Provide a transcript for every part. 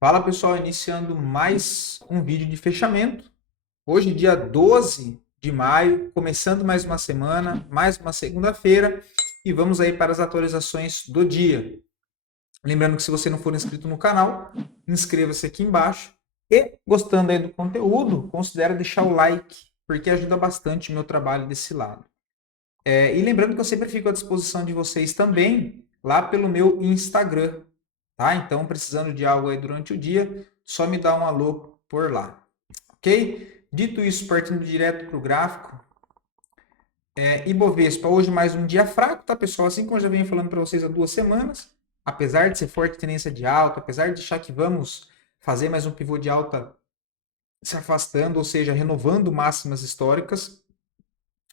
Fala pessoal, iniciando mais um vídeo de fechamento. Hoje, dia 12 de maio, começando mais uma semana, mais uma segunda-feira e vamos aí para as atualizações do dia. Lembrando que se você não for inscrito no canal, inscreva-se aqui embaixo e gostando aí do conteúdo, considere deixar o like, porque ajuda bastante o meu trabalho desse lado. E lembrando que eu sempre fico à disposição de vocês também lá pelo meu Instagram, tá? Então, precisando de algo aí durante o dia, só me dá um alô por lá, ok? Dito isso, partindo direto para o gráfico, Ibovespa, hoje mais um dia fraco, tá, pessoal? Assim como eu já venho falando para vocês há 2 semanas, apesar de ser forte tendência de alta, apesar de achar que vamos fazer mais um pivô de alta se afastando, ou seja, renovando máximas históricas,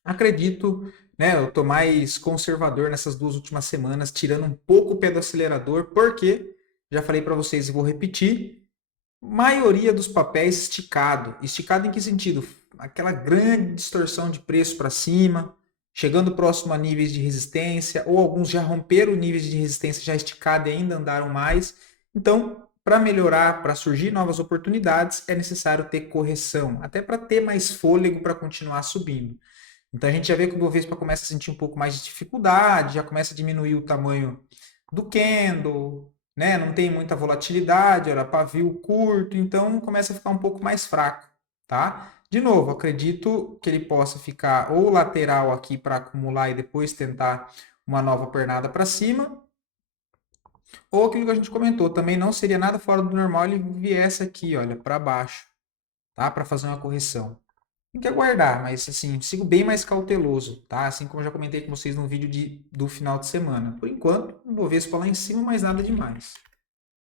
acredito, né? Eu tô mais conservador nessas 2 últimas semanas, tirando um pouco o pé do acelerador, porque já falei para vocês e vou repetir, maioria dos papéis esticado. Esticado em que sentido? Aquela grande distorção de preço para cima, chegando próximo a níveis de resistência, ou alguns já romperam níveis de resistência já esticado e ainda andaram mais. Então, para melhorar, para surgir novas oportunidades, é necessário ter correção, até para ter mais fôlego para continuar subindo. Então a gente já vê que o Bovespa começa a sentir um pouco mais de dificuldade, já começa a diminuir o tamanho do candle, né? Não tem muita volatilidade, era pavio curto, então começa a ficar um pouco mais fraco, tá? De novo, acredito que ele possa ficar ou lateral aqui para acumular e depois tentar uma nova pernada para cima, ou aquilo que a gente comentou, também não seria nada fora do normal ele viesse aqui, olha, para baixo, tá? Para fazer uma correção. Tem que aguardar, mas assim, sigo bem mais cauteloso, tá? Assim como eu já comentei com vocês no vídeo do final de semana. Por enquanto, o Bovespa lá em cima, mas nada demais.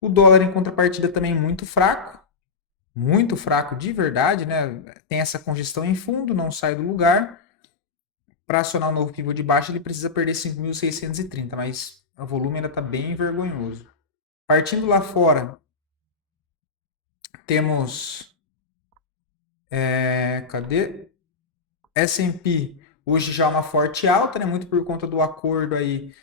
O dólar em contrapartida também muito fraco de verdade, né? Tem essa congestão em fundo, não sai do lugar. Para acionar um novo pivô de baixa, ele precisa perder 5.630, mas o volume ainda está bem vergonhoso. Partindo lá fora, temos. Cadê? S&P hoje já uma forte alta, né? Muito por conta do acordo aí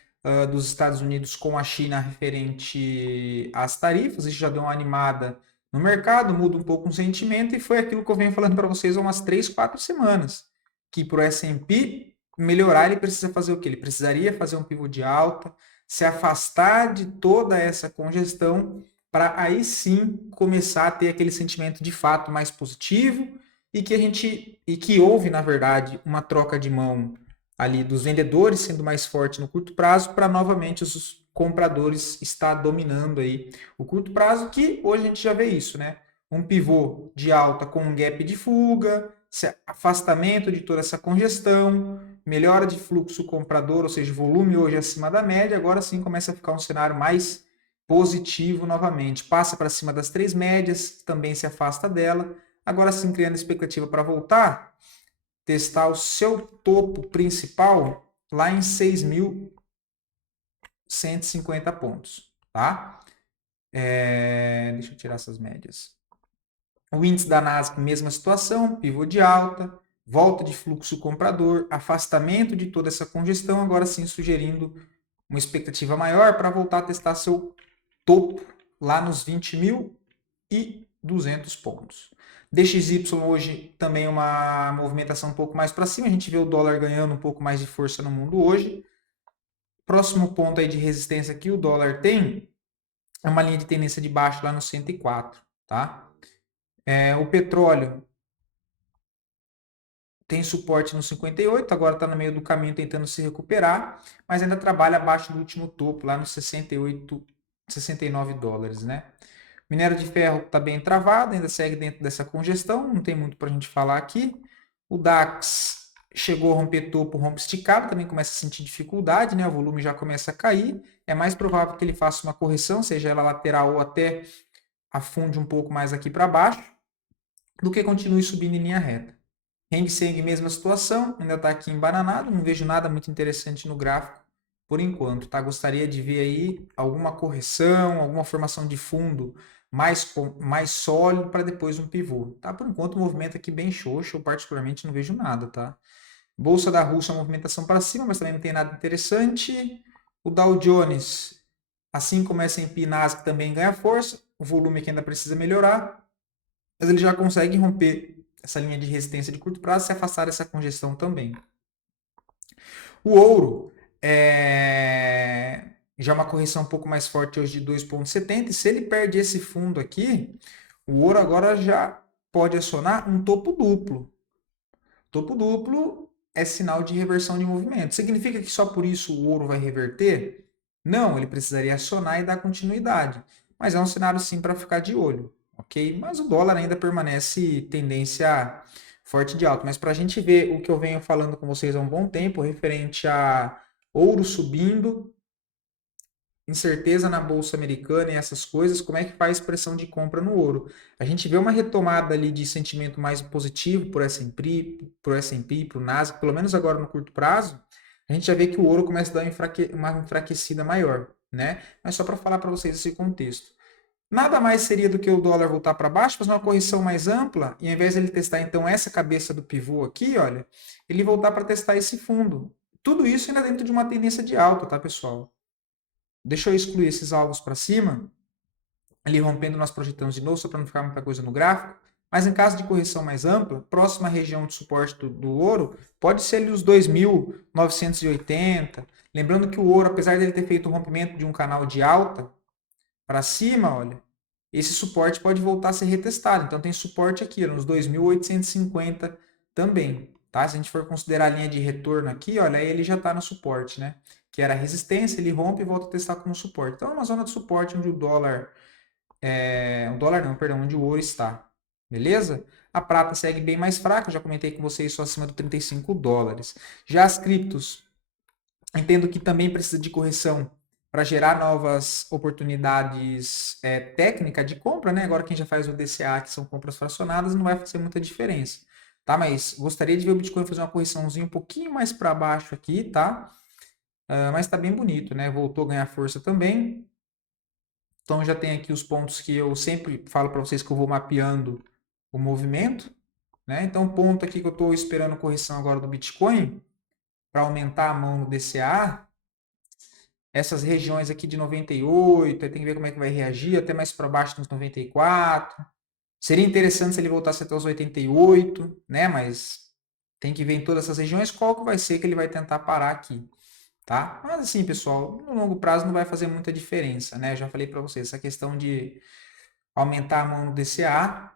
dos Estados Unidos com a China referente às tarifas. Isso já deu uma animada no mercado, muda um pouco o sentimento e foi aquilo que eu venho falando para vocês há umas 3, 4 semanas, que para o S&P melhorar ele precisa fazer o quê? Ele precisaria fazer um pivô de alta, se afastar de toda essa congestão para aí sim começar a ter aquele sentimento de fato mais positivo e que houve, na verdade, uma troca de mão ali dos vendedores sendo mais forte no curto prazo para novamente os compradores estar dominando aí o curto prazo, que hoje a gente já vê isso, né? Um pivô de alta com um gap de fuga, afastamento de toda essa congestão, melhora de fluxo comprador, ou seja, volume hoje acima da média, agora sim começa a ficar um cenário mais positivo novamente. Passa para cima das 3 médias, também se afasta dela, agora sim, criando expectativa para voltar, testar o seu topo principal lá em 6.150 pontos, tá? Deixa eu tirar essas médias. O índice da Nasdaq, mesma situação, pivô de alta, volta de fluxo comprador, afastamento de toda essa congestão, agora sim sugerindo uma expectativa maior para voltar a testar seu topo lá nos 20.200 pontos. DXY hoje também uma movimentação um pouco mais para cima. A gente vê o dólar ganhando um pouco mais de força no mundo hoje. Próximo ponto aí de resistência que o dólar tem é uma linha de tendência de baixo lá no 104, tá? O petróleo tem suporte no 58, agora está no meio do caminho tentando se recuperar, mas ainda trabalha abaixo do último topo, lá nos 68, 69 dólares, né? Minério de ferro está bem travado, ainda segue dentro dessa congestão, não tem muito para a gente falar aqui. O DAX chegou a romper topo, rompe esticado, também começa a sentir dificuldade, né? O volume já começa a cair. É mais provável que ele faça uma correção, seja ela lateral ou até afunde um pouco mais aqui para baixo, do que continue subindo em linha reta. Hang Seng, mesma situação, ainda está aqui embananado, não vejo nada muito interessante no gráfico por enquanto, tá? Gostaria de ver aí alguma correção, alguma formação de fundo mais sólido para depois um pivô, tá? Por enquanto o movimento aqui bem xoxo, eu particularmente não vejo nada, tá? Bolsa da Rússia, movimentação para cima, mas também não tem nada interessante. O Dow Jones, assim como o S&P Nasdaq também ganha força, o volume aqui ainda precisa melhorar, mas ele já consegue romper essa linha de resistência de curto prazo e se afastar dessa congestão também. O ouro já é uma correção um pouco mais forte hoje de 2,70, e se ele perde esse fundo aqui, o ouro agora já pode acionar um topo duplo. Topo duplo é sinal de reversão de movimento. Significa que só por isso o ouro vai reverter? Não, ele precisaria acionar e dar continuidade. Mas é um cenário sim para ficar de olho, ok? Mas o dólar ainda permanece tendência forte de alta. Mas para a gente ver o que eu venho falando com vocês há um bom tempo, referente a ouro subindo, incerteza na bolsa americana e essas coisas, como é que faz pressão de compra no ouro? A gente vê uma retomada ali de sentimento mais positivo por S&P, por Nasdaq, pelo menos agora no curto prazo, a gente já vê que o ouro começa a dar uma enfraquecida maior, né? Mas só para falar para vocês esse contexto. Nada mais seria do que o dólar voltar para baixo, fazer uma correção mais ampla, e ao invés de ele testar então essa cabeça do pivô aqui, olha, ele voltar para testar esse fundo. Tudo isso ainda dentro de uma tendência de alta, tá, pessoal? Deixa eu excluir esses alvos para cima. Ali rompendo, nós projetamos de novo, só para não ficar muita coisa no gráfico. Mas em caso de correção mais ampla, próxima região de suporte do ouro pode ser ali os 2.980. Lembrando que o ouro, apesar de ele ter feito o rompimento de um canal de alta para cima, olha, esse suporte pode voltar a ser retestado. Então tem suporte aqui, nos 2.850 também. Tá? Se a gente for considerar a linha de retorno aqui, olha, aí ele já está no suporte, né? Que era resistência, ele rompe e volta a testar como suporte. Então é uma zona de suporte onde onde o ouro está. Beleza? A prata segue bem mais fraca, já comentei com vocês, só acima do 35 dólares. Já as criptos, entendo que também precisa de correção para gerar novas oportunidades técnicas de compra, né? Agora quem já faz o DCA, que são compras fracionadas, não vai fazer muita diferença, tá? Mas gostaria de ver o Bitcoin fazer uma correçãozinha um pouquinho mais para baixo aqui, tá? Mas tá bem bonito, né? Voltou a ganhar força também. Então já tem aqui os pontos que eu sempre falo para vocês que eu vou mapeando o movimento, né? Então ponto aqui que eu estou esperando correção agora do Bitcoin para aumentar a mão no DCA, essas regiões aqui de 98, tem que ver como é que vai reagir, até mais para baixo nos 94. Seria interessante se ele voltasse até os 88, né? Mas tem que ver em todas essas regiões qual que vai ser que ele vai tentar parar aqui, tá? Mas assim, pessoal, no longo prazo não vai fazer muita diferença, né? Já falei para vocês, essa questão de aumentar a mão no DCA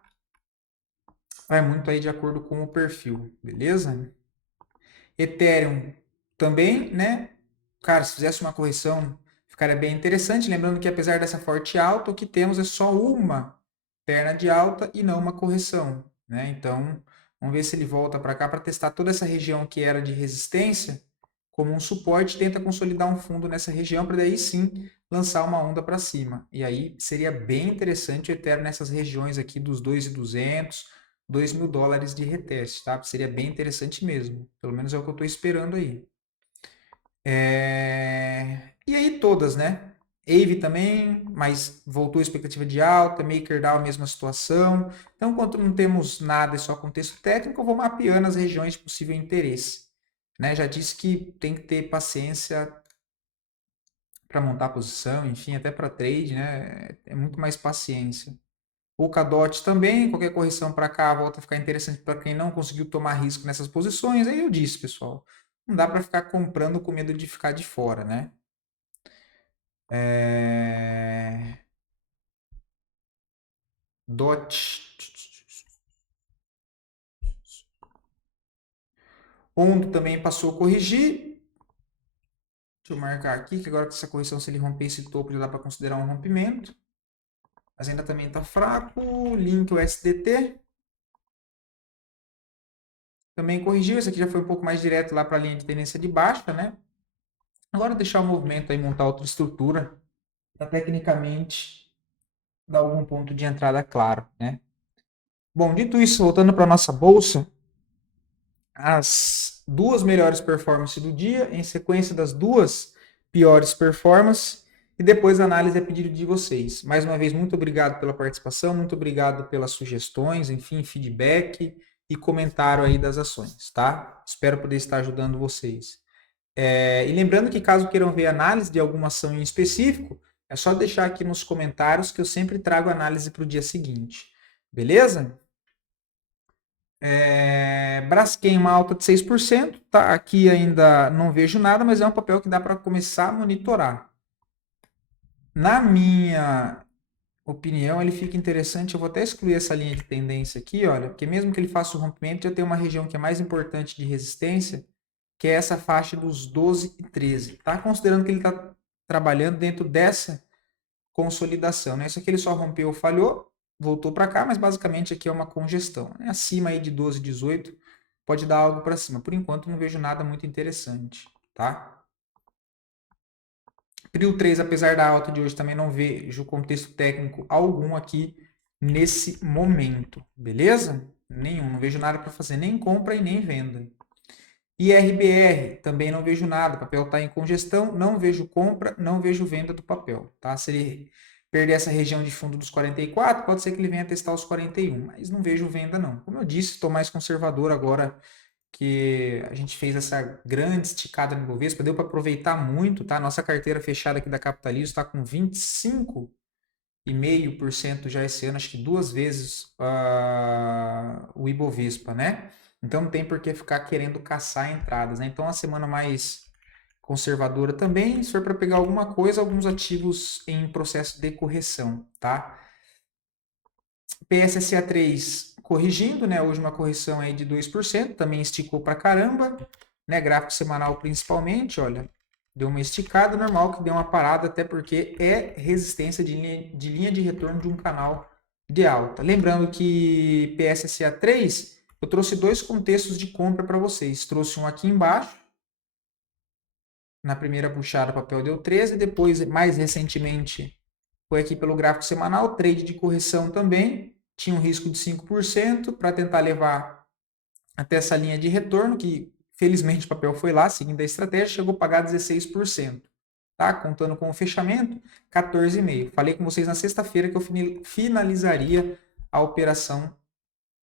vai muito aí de acordo com o perfil, beleza? Ethereum também, né? Cara, se fizesse uma correção, ficaria bem interessante. Lembrando que apesar dessa forte alta, o que temos é só uma perna de alta e não uma correção, né? Então, vamos ver se ele volta para cá para testar toda essa região que era de resistência como um suporte, tenta consolidar um fundo nessa região para daí sim lançar uma onda para cima. E aí seria bem interessante o Ethereum nessas regiões aqui dos 2.200, 2.000 dólares de reteste, tá? Seria bem interessante mesmo. Pelo menos é o que eu estou esperando aí. E aí todas, né? Aave também, mas voltou a expectativa de alta, MakerDAO, mesma situação. Então, enquanto não temos nada, é só contexto técnico, eu vou mapeando as regiões de possível interesse. Né? Já disse que tem que ter paciência para montar a posição, enfim, até para trade, né? É muito mais paciência. O Polkadot também, qualquer correção para cá volta a ficar interessante para quem não conseguiu tomar risco nessas posições. Aí eu disse, pessoal, não dá para ficar comprando com medo de ficar de fora, né? DOT. Ondo também passou a corrigir. Deixa eu marcar aqui, que agora com essa correção, se ele romper esse topo, já dá para considerar um rompimento. Mas ainda também está fraco. Link o SDT. Também corrigiu. Esse aqui já foi um pouco mais direto lá para a linha de tendência de baixa, né? Agora deixar o movimento aí, montar outra estrutura. Para tecnicamente dar algum ponto de entrada claro, né? Bom, dito isso, voltando para a nossa bolsa, as duas melhores performances do dia, em sequência das duas piores performances, e depois a análise a pedido de vocês. Mais uma vez, muito obrigado pela participação, muito obrigado pelas sugestões, enfim, feedback e comentário aí das ações, tá? Espero poder estar ajudando vocês. E lembrando que caso queiram ver análise de alguma ação em específico, É só deixar aqui nos comentários que eu sempre trago análise para o dia seguinte. Beleza? Braskem, uma alta de 6%. Tá? Aqui ainda não vejo nada, mas é um papel que dá para começar a monitorar. Na minha opinião, ele fica interessante. Eu vou até excluir essa linha de tendência aqui, olha, porque mesmo que ele faça o rompimento, já tem uma região que é mais importante de resistência, que é essa faixa dos 12 e 13. Tá? Considerando que ele está trabalhando dentro dessa consolidação. Né? Isso aqui ele só rompeu, falhou, voltou para cá, mas basicamente aqui é uma congestão. Né? Acima aí de 12, 18, pode dar algo para cima. Por enquanto, não vejo nada muito interessante. Tá? Prio 3, apesar da alta de hoje, também não vejo contexto técnico algum aqui nesse momento. Beleza? Nenhum. Não vejo nada para fazer nem compra e nem venda. IRBR, também não vejo nada. O papel está em congestão, não vejo compra, não vejo venda do papel. Tá? Se ele perder essa região de fundo dos 44, pode ser que ele venha testar os 41, mas não vejo venda não. Como eu disse, estou mais conservador agora que a gente fez essa grande esticada no Ibovespa, deu para aproveitar muito, tá? Nossa carteira fechada aqui da Capitalismo está com 25,5% já esse ano, acho que 2 vezes o Ibovespa, né? Então não tem por que ficar querendo caçar entradas, né? Então uma semana mais conservadora também, se for para pegar alguma coisa, alguns ativos em processo de correção, tá? PSSA3 corrigindo, né? Hoje uma correção aí de 2%, também esticou para caramba, né? Gráfico semanal principalmente, olha, deu uma esticada, normal que deu uma parada, até porque é resistência de linha de retorno de um canal de alta. Lembrando que PSSA3, eu trouxe 2 contextos de compra para vocês. Trouxe um aqui embaixo, na primeira puxada o papel deu 13, depois, mais recentemente, foi aqui pelo gráfico semanal, trade de correção também, tinha um risco de 5% para tentar levar até essa linha de retorno, que felizmente o papel foi lá, seguindo a estratégia, chegou a pagar 16%. Tá? Contando com o fechamento, 14,5%. Falei com vocês na sexta-feira que eu finalizaria a operação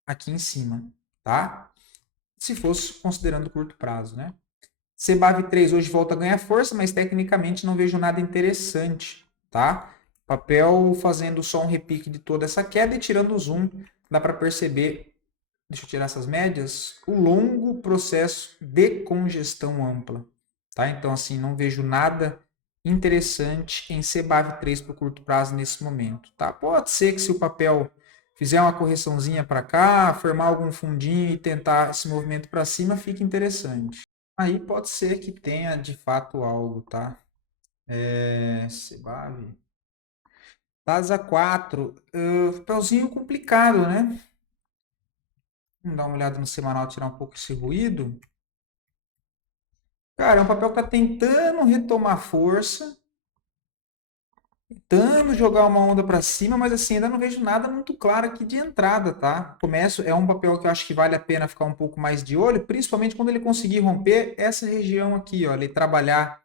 aqui em cima. Tá? Se fosse considerando curto prazo, né? CBAV3 hoje volta a ganhar força, mas tecnicamente não vejo nada interessante, tá? Papel fazendo só um repique de toda essa queda e tirando o zoom, dá para perceber, deixa eu tirar essas médias, o longo processo de congestão ampla, tá? Então, assim, não vejo nada interessante em CBAV3 para o curto prazo nesse momento, tá? Pode ser que se o papel fizer uma correçãozinha para cá, formar algum fundinho e tentar esse movimento para cima, fique interessante. Aí pode ser que tenha de fato algo, tá? CBAV. TASA 4. Papelzinho complicado, né? Vamos dar uma olhada no semanal, tirar um pouco esse ruído. Cara, é um papel que está tentando retomar força, tentando jogar uma onda para cima, mas assim, ainda não vejo nada muito claro aqui de entrada, tá? Começo, é um papel que eu acho que vale a pena ficar um pouco mais de olho, principalmente quando ele conseguir romper essa região aqui, ó, ele trabalhar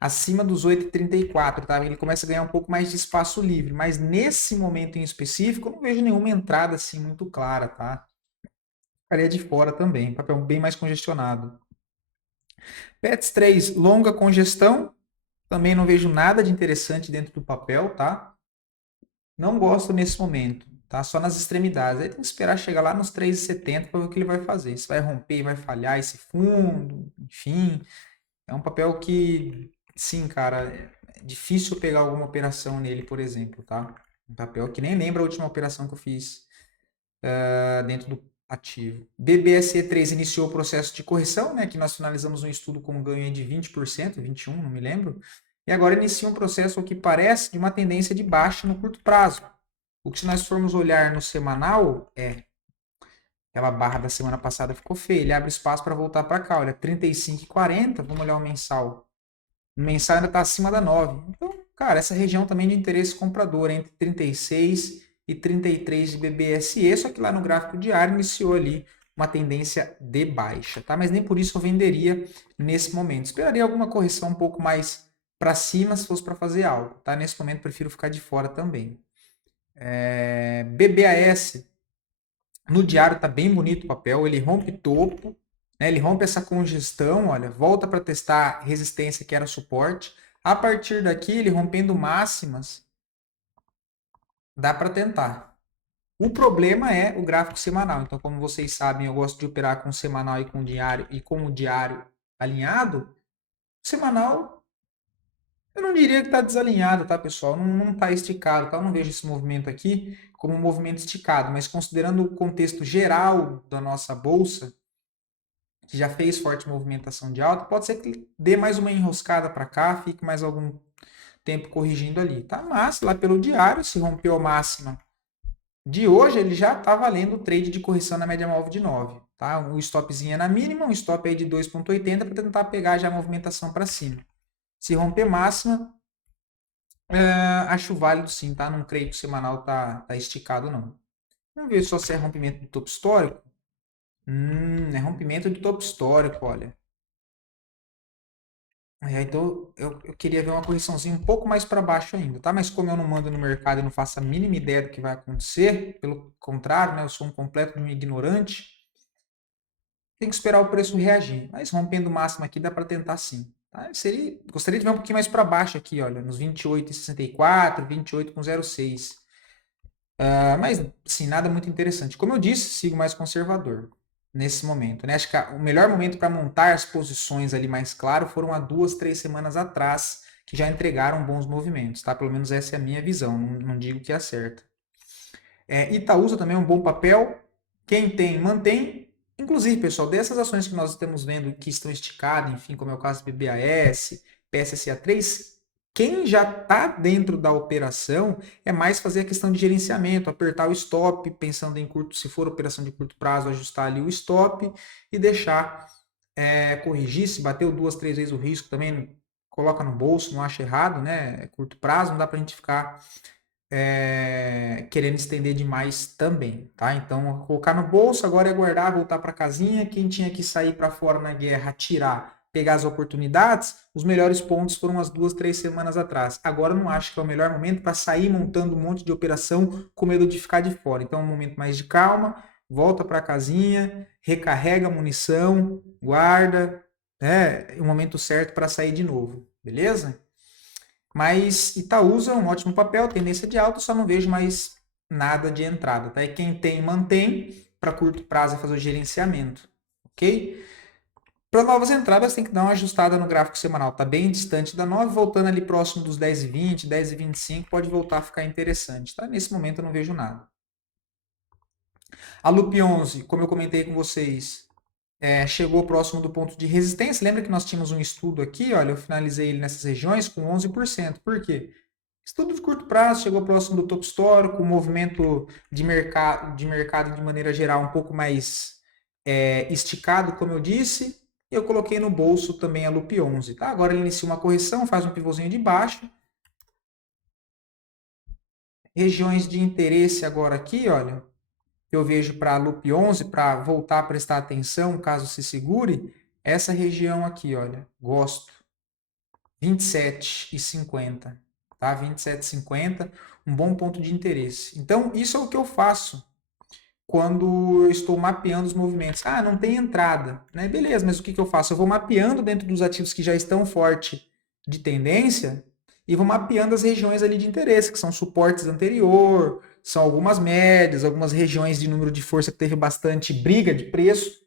acima dos 8,34, tá? Ele começa a ganhar um pouco mais de espaço livre, mas nesse momento em específico eu não vejo nenhuma entrada assim muito clara, tá? Ficaria de fora também, papel bem mais congestionado. PETS 3, longa congestão, também não vejo nada de interessante dentro do papel, tá? Não gosto nesse momento, tá? Só nas extremidades. Aí tem que esperar chegar lá nos 3,70 para ver o que ele vai fazer. Se vai romper, vai falhar esse fundo, enfim. É um papel que, sim, cara, é difícil pegar alguma operação nele, por exemplo, tá? Um papel que nem lembra a última operação que eu fiz dentro do ativo. BBSE3 iniciou o processo de correção, né? Que nós finalizamos um estudo com um ganho de 20%, 21%, não me lembro. E agora inicia um processo que parece de uma tendência de baixa no curto prazo. O que se nós formos olhar no semanal aquela barra da semana passada ficou feia. Ele abre espaço para voltar para cá. Olha, 35,40. Vamos olhar o mensal. O mensal ainda está acima da 9. Então, cara, essa região também de interesse comprador, entre 36 e 33 de BBSE, só que lá no gráfico diário iniciou ali uma tendência de baixa, tá? Mas nem por isso eu venderia nesse momento. Esperaria alguma correção um pouco mais para cima se fosse para fazer algo, tá? Nesse momento prefiro ficar de fora também. BBAS, no diário está bem bonito o papel, ele rompe topo, né? Ele rompe essa congestão, olha, volta para testar resistência que era suporte, A partir daqui, ele rompendo máximas, dá para tentar. O problema é o gráfico semanal. Então, como vocês sabem, eu gosto de operar com o semanal e com o diário alinhado. O semanal, eu não diria que está desalinhado, tá, pessoal? Não está esticado, tá? Eu não vejo esse movimento aqui como um movimento esticado, mas considerando o contexto geral da nossa bolsa, que já fez forte movimentação de alta, pode ser que dê mais uma enroscada para cá, fique mais algum tempo corrigindo ali, tá? Mas lá pelo diário, se rompeu a máxima de hoje, ele já está valendo o trade de correção na média móvel de 9, tá? Um stopzinho é na mínima, um stop aí de 2,80 para tentar pegar já a movimentação para cima. Se romper máxima, acho válido sim, tá? Não creio que o semanal tá esticado, não. Vamos ver só se é rompimento do topo histórico. É rompimento do topo histórico, olha. Então, eu queria ver uma correçãozinha um pouco mais para baixo ainda, tá? Mas como eu não mando no mercado e não faço a mínima ideia do que vai acontecer, pelo contrário, né? Eu sou um completo ignorante, tem que esperar o preço reagir. Mas rompendo o máximo aqui dá para tentar sim. Tá? Gostaria de ver um pouquinho mais para baixo aqui, olha, nos 28,64, 28,06. Mas, assim, nada muito interessante. Como eu disse, sigo mais conservador nesse momento, né? Acho que o melhor momento para montar as posições ali mais claro foram há 2, 3 semanas atrás, que já entregaram bons movimentos, tá? Pelo menos essa é a minha visão, não digo que é certa. Itaúsa também é um bom papel. Quem tem, mantém. Inclusive, pessoal, dessas ações que nós estamos vendo que estão esticadas, enfim, como é o caso do BBAS, PSSA3, quem já está dentro da operação é mais fazer a questão de gerenciamento, apertar o stop, pensando em curto, se for operação de curto prazo, ajustar ali o stop e deixar corrigir. Se bateu 2, 3 vezes o risco também, coloca no bolso, não acha errado, né? Curto prazo, não dá para a gente ficar querendo estender demais também, tá? Então, colocar no bolso, agora é guardar, voltar para casinha. Quem tinha que sair para fora na guerra, tirar, pegar as oportunidades, os melhores pontos foram as 2, 3 semanas atrás. Agora, eu não acho que é o melhor momento para sair montando um monte de operação com medo de ficar de fora. Então, é um momento mais de calma, volta para casinha, recarrega a munição, guarda, é o momento certo para sair de novo, beleza? Mas Itaúsa é um ótimo papel, tendência de alta, só não vejo mais nada de entrada, tá? E quem tem, mantém, para curto prazo é fazer o gerenciamento, ok? Para novas entradas tem que dar uma ajustada no gráfico semanal, tá bem distante da 9, voltando ali próximo dos 10,20, 10,25, pode voltar a ficar interessante, tá? Nesse momento eu não vejo nada. A Lup 11, como eu comentei com vocês, chegou próximo do ponto de resistência. Lembra que nós tínhamos um estudo aqui, olha, eu finalizei ele nessas regiões com 11%. Por quê? Estudo de curto prazo, chegou próximo do topo histórico, movimento de mercado de maneira geral um pouco mais esticado, como eu disse. Eu coloquei no bolso também a Lup 11. Tá? Agora ele inicia uma correção, faz um pivôzinho de baixo. Regiões de interesse agora aqui, olha, eu vejo para a Lup 11, para voltar a prestar atenção, caso se segure, essa região aqui, olha, gosto. 27,50, tá? 27,50, um bom ponto de interesse. Então, isso é o que eu faço quando eu estou mapeando os movimentos. Ah, não tem entrada, né? Beleza, mas o que eu faço? Eu vou mapeando dentro dos ativos que já estão forte de tendência e vou mapeando as regiões ali de interesse, que são suportes anterior, são algumas médias, algumas regiões de número de força que teve bastante briga de preço.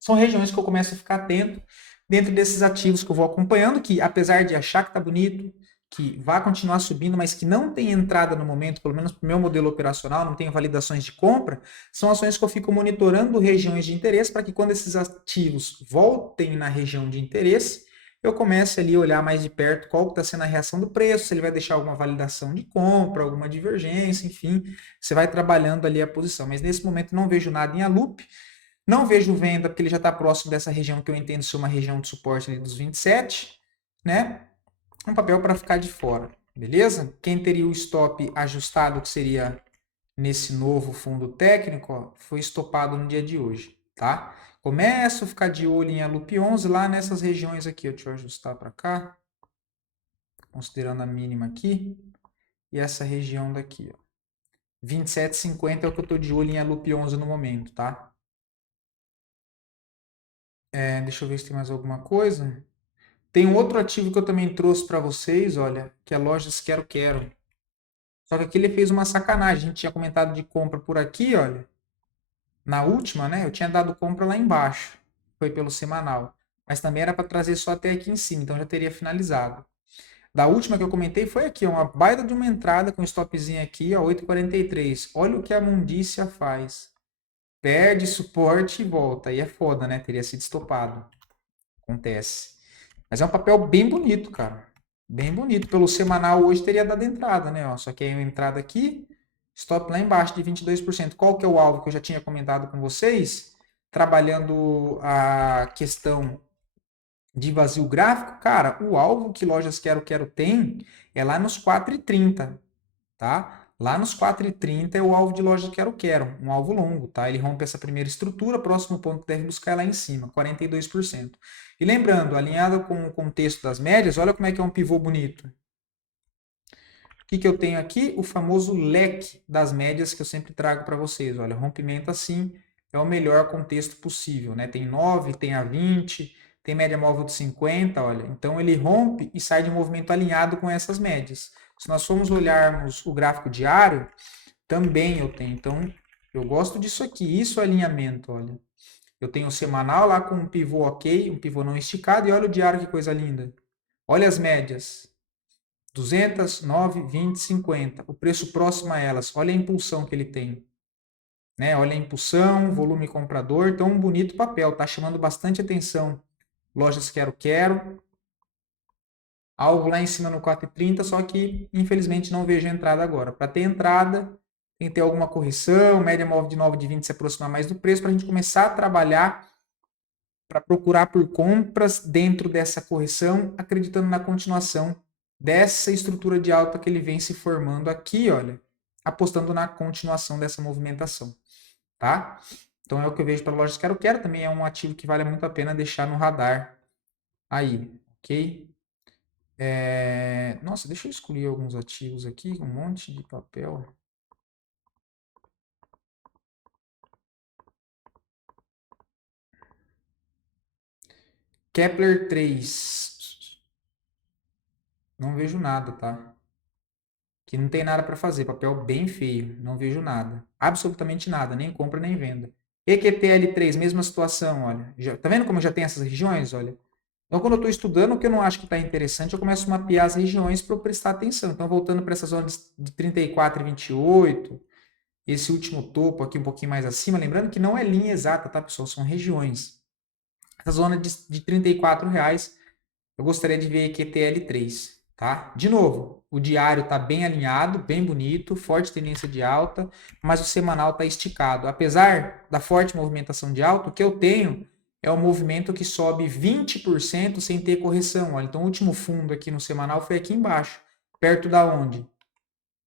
São regiões que eu começo a ficar atento dentro desses ativos que eu vou acompanhando, que apesar de achar que está bonito, que vai continuar subindo, mas que não tem entrada no momento, pelo menos para o meu modelo operacional, não tem validações de compra, são ações que eu fico monitorando regiões de interesse para que quando esses ativos voltem na região de interesse, eu comece ali a olhar mais de perto qual está sendo a reação do preço, se ele vai deixar alguma validação de compra, alguma divergência, enfim, você vai trabalhando ali a posição. Mas nesse momento não vejo nada em Alup, não vejo venda porque ele já está próximo dessa região que eu entendo ser uma região de suporte ali dos 27, né? Um papel para ficar de fora, beleza? Quem teria o stop ajustado, que seria nesse novo fundo técnico, ó, foi estopado no dia de hoje, tá? Começo a ficar de olho em Alup 11 lá nessas regiões aqui. Deixa eu ajustar para cá, considerando a mínima aqui. E essa região daqui, ó. 27,50 é o que eu estou de olho em Alup 11 no momento, tá? Deixa eu ver se tem mais alguma coisa. Tem um outro ativo que eu também trouxe para vocês, olha, que é Lojas Quero Quero. Só que aqui ele fez uma sacanagem. A gente tinha comentado de compra por aqui, olha. Na última, né? Eu tinha dado compra lá embaixo. Foi pelo semanal. Mas também era para trazer só até aqui em cima, então já teria finalizado. Da última que eu comentei foi aqui, uma baita de uma entrada com stopzinho aqui, ó, 8,43. Olha o que a Mundícia faz. Perde suporte e volta. Aí é foda, né? Teria sido estopado. Acontece. Mas é um papel bem bonito, cara. Bem bonito. Pelo semanal hoje teria dado entrada, né? Ó, só que aí uma entrada aqui, stop lá embaixo de 22%. Qual que é o alvo que eu já tinha comentado com vocês? Trabalhando a questão de vazio gráfico, cara, o alvo que Lojas Quero Quero tem é lá nos 4,30, tá? Lá nos 4,30 é o alvo de Lojas Quero Quero, um alvo longo, tá? Ele rompe essa primeira estrutura, próximo ponto que deve buscar é lá em cima, 42%. E lembrando, alinhado com o contexto das médias, olha como é que é um pivô bonito. O que eu tenho aqui? O famoso leque das médias que eu sempre trago para vocês. Olha, rompimento assim é o melhor contexto possível, né? Tem 9, tem a 20, tem média móvel de 50, olha. Então ele rompe e sai de movimento alinhado com essas médias. Se nós formos olharmos o gráfico diário, também eu tenho. Então, eu gosto disso aqui. Isso é alinhamento, olha. Eu tenho o semanal lá com um pivô ok, um pivô não esticado. E olha o diário, que coisa linda. Olha as médias. 200, 9, 20, 50. O preço próximo a elas. Olha a impulsão que ele tem. Né? Olha a impulsão, volume comprador. Então, um bonito papel. Está chamando bastante atenção. Lojas Quero Quero. Algo lá em cima no 4,30, só que infelizmente não vejo entrada agora. Para ter entrada, tem que ter alguma correção, média móvel de 9 de 20 se aproximar mais do preço, para a gente começar a trabalhar para procurar por compras dentro dessa correção, acreditando na continuação dessa estrutura de alta que ele vem se formando aqui, olha, apostando na continuação dessa movimentação, tá? Então é o que eu vejo para Lojas Quero Quero, também é um ativo que vale muito a pena deixar no radar aí, ok? Nossa, deixa eu escolher alguns ativos aqui, um monte de papel. Kepler 3. Não vejo nada, tá? Que não tem nada para fazer, papel bem feio, não vejo nada. Absolutamente nada, nem compra nem venda. EQTL3, mesma situação, olha. Tá vendo como já tem essas regiões, olha? Então, quando eu estou estudando, o que eu não acho que está interessante, eu começo a mapear as regiões para eu prestar atenção. Então, voltando para essa zona de 34 e 28, esse último topo aqui um pouquinho mais acima, lembrando que não é linha exata, tá, pessoal? São regiões. Essa zona de R$ 34, eu gostaria de ver aqui TL3, tá? De novo, o diário está bem alinhado, bem bonito, forte tendência de alta, mas o semanal está esticado. Apesar da forte movimentação de alta, o que eu tenho é um movimento que sobe 20% sem ter correção. Olha, então o último fundo aqui no semanal foi aqui embaixo, perto da onde?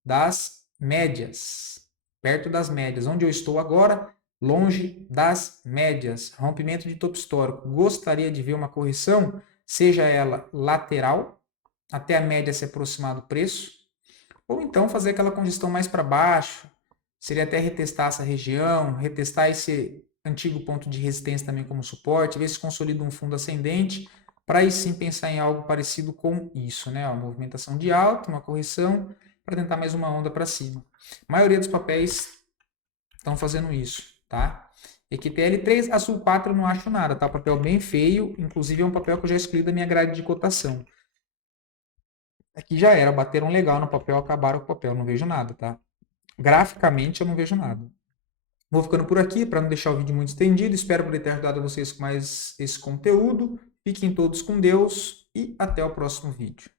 Das médias. Perto das médias. Onde eu estou agora? Longe das médias. Rompimento de topo histórico. Gostaria de ver uma correção, seja ela lateral, até a média se aproximar do preço, ou então fazer aquela congestão mais para baixo. Seria até retestar essa região, retestar esse antigo ponto de resistência também como suporte, ver se consolida um fundo ascendente, para aí sim pensar em algo parecido com isso, né? Uma movimentação de alta, uma correção, para tentar mais uma onda para cima. A maioria dos papéis estão fazendo isso, tá? EQTL3, Azul 4 eu não acho nada, tá? Papel bem feio, inclusive é um papel que eu já excluí da minha grade de cotação. Aqui já era, bateram legal no papel, acabaram com o papel, não vejo nada, tá? Graficamente eu não vejo nada. Vou ficando por aqui para não deixar o vídeo muito estendido. Espero poder ter ajudado vocês com mais esse conteúdo. Fiquem todos com Deus e até o próximo vídeo.